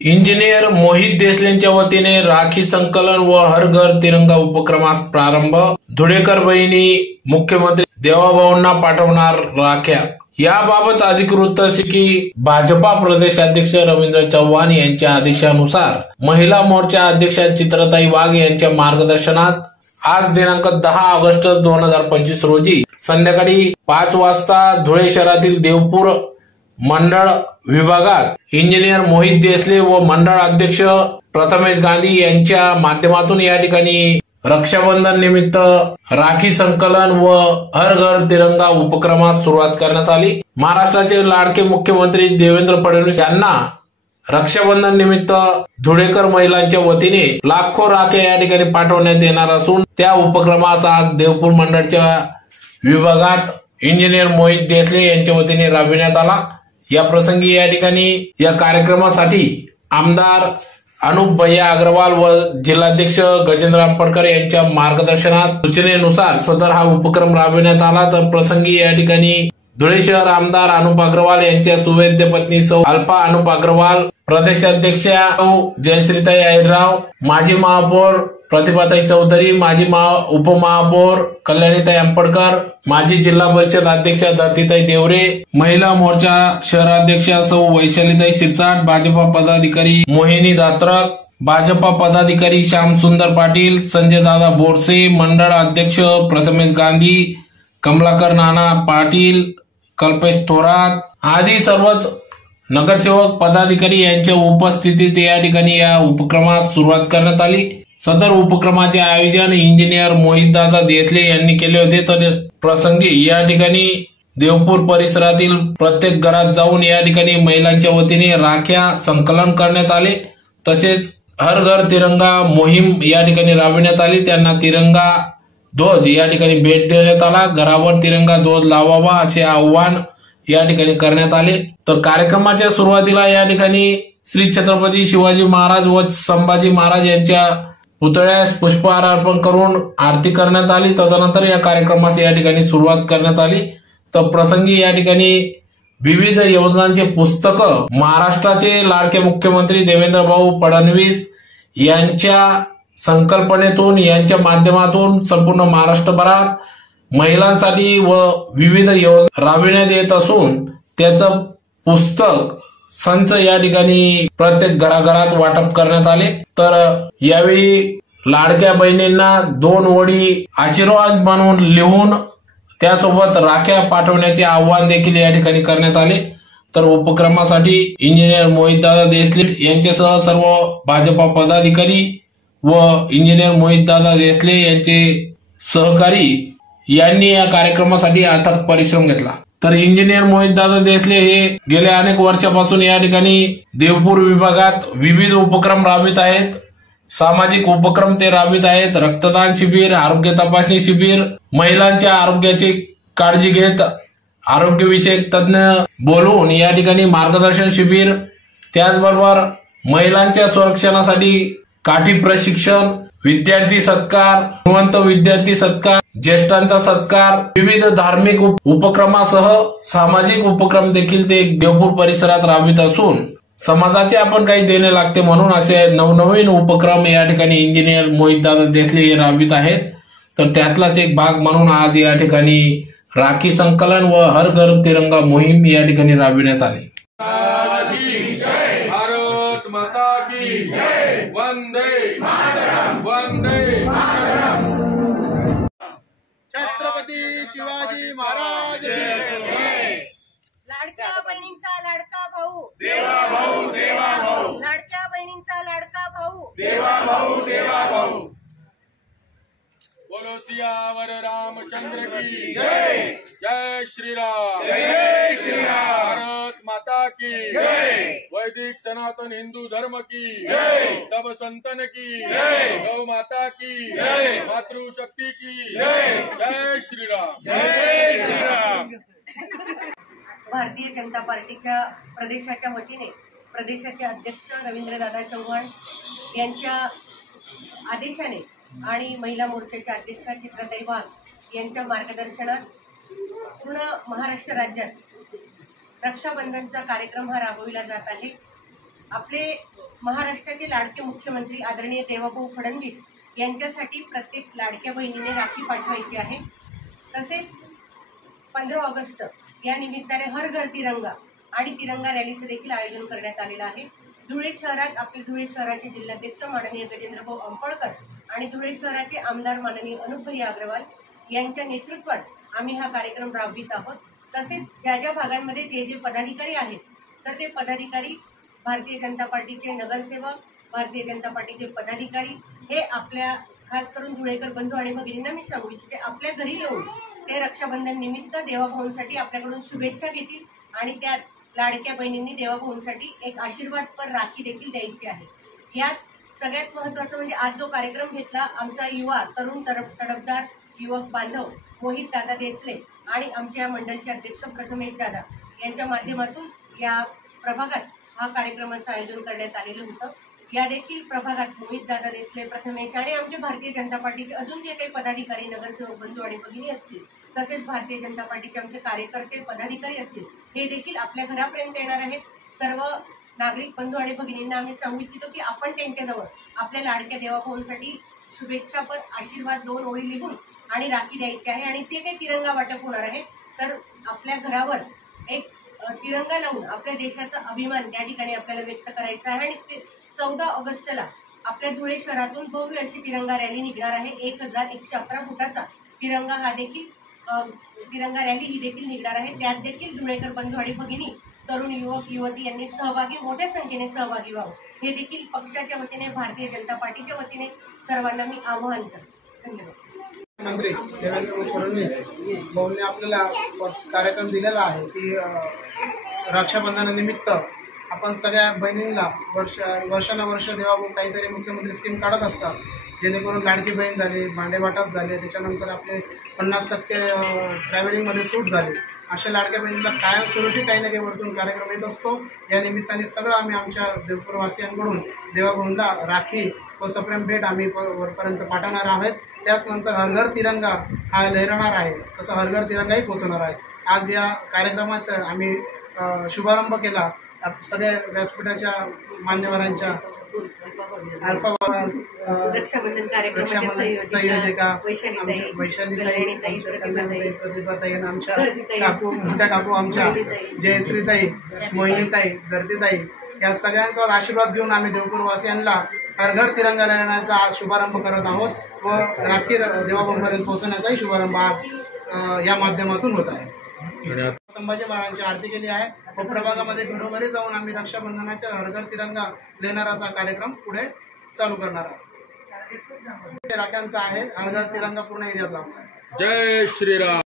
Engineer Mohit देसलेंच्या वतीने राखी संकलन व हर घर तिरंगा उपक्रमास प्रारंभ। धुळेकर बहिणी मुख्यमंत्री देवाभाऊंना पाठवणार राख्या। याबाबत अधिकृत की भाजपा प्रदेशाध्यक्ष रवींद्र चव्हाण यांच्या आदेशानुसार महिला मोर्चा अध्यक्षा चित्रताई वाघ यांच्या मार्गदर्शनात आज दिनांक 10 ऑगस्ट 2025 रोजी संध्याकाळी 5 वाजता धुळे शहरातील देवपूर मंडळ विभागात इंजिनियर मोहित देसले व मंडळ अध्यक्ष प्रथमेश गांधी यांच्या माध्यमातून या ठिकाणी रक्षाबंधन निमित्त राखी संकलन व हर घर तिरंगा उपक्रमास सुरुवात करण्यात आली। महाराष्ट्राचे लाडके मुख्यमंत्री देवेंद्र फडणवीस यांना रक्षाबंधन निमित्त धुळेकर महिलांच्या वतीने लाखो राख्या या ठिकाणी पाठवण्यात येणार असून त्या उपक्रमास आज देवपूर मंडळच्या विभागात इंजिनियर मोहित देसले यांच्या वतीने राबविण्यात आला। या प्रसंगी या ठिकाणी या कार्यक्रमासाठी आमदार अनुप भैया अग्रवाल व जिल्हाध्यक्ष गजेंद्र आंबटकर यांच्या मार्गदर्शनात सूचनेनुसार सदर हा उपक्रम राबविण्यात आला। तर प्रसंगी या ठिकाणी धुळे शहर आमदार अनुप अग्रवाल यांच्या सुवेद्य पत्नी सौ अल्पा अनुप अग्रवाल, प्रदेशाध्यक्ष जयश्रीताई अहिरराव, माजी महापौर प्रतिभाताई चौधरी, माजी उपमहापौर कल्याणीताई आंबटकर, माजी जिल्हा परिषद अध्यक्षा धरतीताई देवरे, महिला मोर्चा शहराध्यक्षा सौ वैशालीताई शिरसाट, भाजपा पदाधिकारी मोहिनी दात्रक, भाजपा पदाधिकारी श्याम सुंदर पाटील, संजय दादा बोरसे, मंडळ अध्यक्ष प्रथमेश गांधी, कमलाकर नाना पाटील, कल्पेश थोरात आदी सर्वच नगरसेवक पदाधिकारी यांच्या उपस्थितीत या ठिकाणी या उपक्रमास सुरुवात करण्यात आली। सदर उपक्रमाचे आयोजन इंजिनियर मोहितदादा देसले यांनी केले होते। तर प्रसंगी या ठिकाणी देवपूर परिसरातील प्रत्येक घरात जाऊन या ठिकाणी महिलांच्या वतीने राख्या संकलन करण्यात आले। तसेच हर घर तिरंगा मोहीम या ठिकाणी राबविण्यात आली। त्यांना तिरंगा ध्वज या ठिकाणी भेट देण्यात आला। घरावर तिरंगा ध्वज लावावा असे आवाहन या ठिकाणी करण्यात आले। तर कार्यक्रमाच्या सुरुवातीला या ठिकाणी श्री छत्रपती शिवाजी महाराज व संभाजी महाराज यांच्या पुतळ्यास पुष्पहार अर्पण करून आरती करण्यात आली। तदनंतर या कार्यक्रमास या ठिकाणी सुरुवात करण्यात आली। तर प्रसंगी या ठिकाणी विविध योजनांचे पुस्तक महाराष्ट्राचे लाडके मुख्यमंत्री देवेंद्र भाऊ फडणवीस यांच्या संकल्पनेतून यांच्या माध्यमातून संपूर्ण महाराष्ट्रभरात महिलांसाठी व विविध योजना राबविण्यात येत असून त्याचं पुस्तक संच या ठिकाणी प्रत्येक घराघरात वाटप करण्यात आले। तर यावेळी लाडक्या बहिणींना 2 ओळी आशीर्वाद म्हणून लिहून त्यासोबत राख्या पाठवण्याचे आवाहन देखील या ठिकाणी करण्यात आले। तर उपक्रमासाठी इंजिनियर मोहितदादा देसले यांच्यासह सर्व भाजपा पदाधिकारी व इंजिनियर मोहितदादा देसले यांचे सहकारी यांनी या कार्यक्रमासाठी अथक परिश्रम घेतला। तर इंजिनियर मोहितदादा देसले हे गेल्या अनेक वर्षापासून या ठिकाणी देवपूर विभागात विविध उपक्रम राबवित आहेत। सामाजिक उपक्रम ते राबवित आहेत। रक्तदान शिबिर, आरोग्य तपासणी शिबिर, महिलांच्या आरोग्याची काळजी घेत आरोग्यविषयक तज्ञ बोलवून या ठिकाणी मार्गदर्शन शिबिर, त्याचबरोबर महिलांच्या संरक्षणासाठी काठी प्रशिक्षण, विद्यार्थी सत्कार, गुणवंत विद्यार्थी सत्कार, ज्येष्ठांचा सत्कार, विविध धार्मिक उपक्रमासह सामाजिक उपक्रम देखील ते देवपूर परिसरात राबवित असून समाजाचे आपण काही देणे लागते म्हणून असे नवनवीन उपक्रम या ठिकाणी इंजिनियर मोहितदादा देसले हे राबवित आहेत। तर त्यातलाच एक भाग म्हणून आज या ठिकाणी राखी संकलन व हर घर तिरंगा मोहीम या ठिकाणी राबविण्यात आली। भारत माता की जय, वंदे मातरम, वंदे मातरम। छत्रपती शिवाजी महाराज की जय। लाडक्या बहिणींचा लाडका भाऊ देवा भाऊ, देवा भाऊ, लाडक्या बहिणींचा लाडका भाऊ देवा भाऊ, देवा भाऊ। बोलो सियावर रामचंद्र की जय, जय श्री राम, जय श्री राम। भारत माता की जय, वैदिक सनातन हिंदू धर्म की जय, सब संतन की जय, गौ माता की जय, मातृशक्ती की जय, जय श्री राम, जय श्री राम। भारतीय जनता पार्टीच्या प्रदेशाच्या वतीने प्रदेशाचे अध्यक्ष रवींद्रदादा चव्हाण यांच्या आदेशाने आणि महिला मोर्चाच्या अध्यक्षा चित्रताई वाघ यांच्या मार्गदर्शनात पूर्ण महाराष्ट्र राज्यात रक्षाबंधनचा कार्यक्रम हा राबविला जात आहे। आपले महाराष्ट्राचे लाडके मुख्यमंत्री आदरणीय देवाभाऊ फडणवीस यांच्यासाठी प्रत्येक लाडक्या बहिणीने राखी पाठवायची आहे। तसेच 15 ऑगस्ट या निमित्ताने हर घर तिरंगा आणि तिरंगा रॅलीचं देखील आयोजन करण्यात आलेलं आहे। धुळे शहरात आपले धुळे शहराचे जिल्हाध्यक्ष माननीय गजेंद्रभाऊ अंपळकर आणि धुळे शहराचे आमदार माननीय अनुपभाई अग्रवाल यांच्या नेतृत्वात आम्ही हा कार्यक्रम राबवित आहोत। तसेच ज्या ज्या भागांमध्ये जे जे पदाधिकारी आहेत तर ते पदाधिकारी भारतीय जनता पार्टीचे नगरसेवक, भारतीय जनता पार्टीचे पदाधिकारी हे आपल्या खास करून धुळेकर बंधू आणि भगिनींना मी सांगू इच्छिते आपल्या घरी येऊन ते रक्षाबंधन निमित्त देवाभाऊंसाठी आपल्याकडून शुभेच्छा घेतील आणि त्या लाडक्या बहिणींनी देवाभाऊंसाठी एक आशीर्वादपर राखी देखील द्यायची आहे। यात सगळ्यात महत्त्वाचं म्हणजे आज जो कार्यक्रम घेतला आमचा युवा तरुण तडफदार युवक बांधव मोहित दादा देसले आणि आमच्या मंडळचे अध्यक्ष प्रथमेश दादा यांच्या माध्यमातून या प्रभागात हा कार्यक्रमाचं आयोजन करण्यात आलेलं होतं। या देखील प्रभागात मोहित दादा देसले, प्रथमेश आणि आमचे भारतीय जनता पार्टीचे अजून जे काही पदाधिकारी नगरसेवक बंधू आणि भगिनी असतील तसेच भारतीय जनता पार्टीचे आमचे कार्यकर्ते पदाधिकारी असतील हे देखील आपल्या घरापर्यंत येणार आहेत। सर्व नागरिक बंधू आणि भगिनींना आम्ही सांगू इच्छितो की आपण त्यांच्याजवळ आपल्या लाडक्या देवाभाऊंसाठी शुभेच्छापर आशीर्वाद 2 ओळी लिहून आणि राखी द्यायची आहे आणि जे काही तिरंगा वाटप होणार आहे तर आपल्या घरावर एक तिरंगा लावून आपल्या देशाचा अभिमान त्या ठिकाणी आपल्याला व्यक्त करायचा आहे। आणि 14 ऑगस्टला आपल्या धुळे शहरातून भव्य अशी तिरंगा रॅली निघणार आहे। 1111 फुटाचा तिरंगा हा देखील तिरंगा रॅली ही देखील निघणार आहे। त्यात देखील धुळेकर बंधू आणि भगिनी तरुण युवक युवती यांनी मोठ्या संख्येने सहभागी व्हावं हे देखील पक्षाच्या वतीने भारतीय जनता पार्टीच्या वतीने सर्वांना मी आवाहन करते। धन्यवाद। मंत्री देवेंद्र फडणवीस भाऊंनी आपल्याला कार्यक्रम दिलेला आहे की रक्षाबंधनानिमित्त आपण सगळ्या बहिणींना वर्षानुवर्ष देवाभाऊ काहीतरी मुख्यमंत्री स्कीम काढत असतात जेणेकरून लाडकी बहीण झाली, भांडे वाटप झाले, त्याच्यानंतर आपले 50% ट्रॅव्हलिंगमध्ये सूट झाली। अशा लाडक्या बहिणीला कायमस्वरूपी काही ना काही वरतून कार्यक्रम येत असतो। या निमित्ताने सगळं आम्ही आमच्या देवपूरवासियांकडून देवाभाऊंना राखी व सप्रेम भेट आम्ही वरपर्यंत पाठवणार आहोत। त्याचनंतर हर घर तिरंगा हा लहरणार आहे, तसं हर घर तिरंगाही पोहोचवणार आहे। आज या कार्यक्रमाचा आम्ही शुभारंभ केला सगळ्या व्यासपीठाच्या मान्यवरांच्या रक्षाबंधन कार्यक्रमाच्या संयोजिका वैशालीताई, प्रतिभाताई, आमच्या काकू मोठ्या काकू आमच्या जयश्रीताई, मोहिनीताई, धरतीताई या सगळ्यांचा आशीर्वाद घेऊन आम्ही देवपूरवासियांना हर घर तिरंगा लहरण्याचा आज शुभारंभ करत आहोत व राखी देवाभाऊंपर्यंत पोहोचवण्याचाही शुभारंभ आज या माध्यमातून होत आहे। संभाजी महाराजांची आरती केली आहे व प्रभागामध्ये घरोघरी जाऊन आम्ही रक्षाबंधनाच्या हर घर तिरंगा लहरण्याचा कार्यक्रम पुढे चालू करणार आहे। राख्यांचा आहे हर घर तिरंगा पूर्ण एरियात लावणार आहे। जय श्रीराम।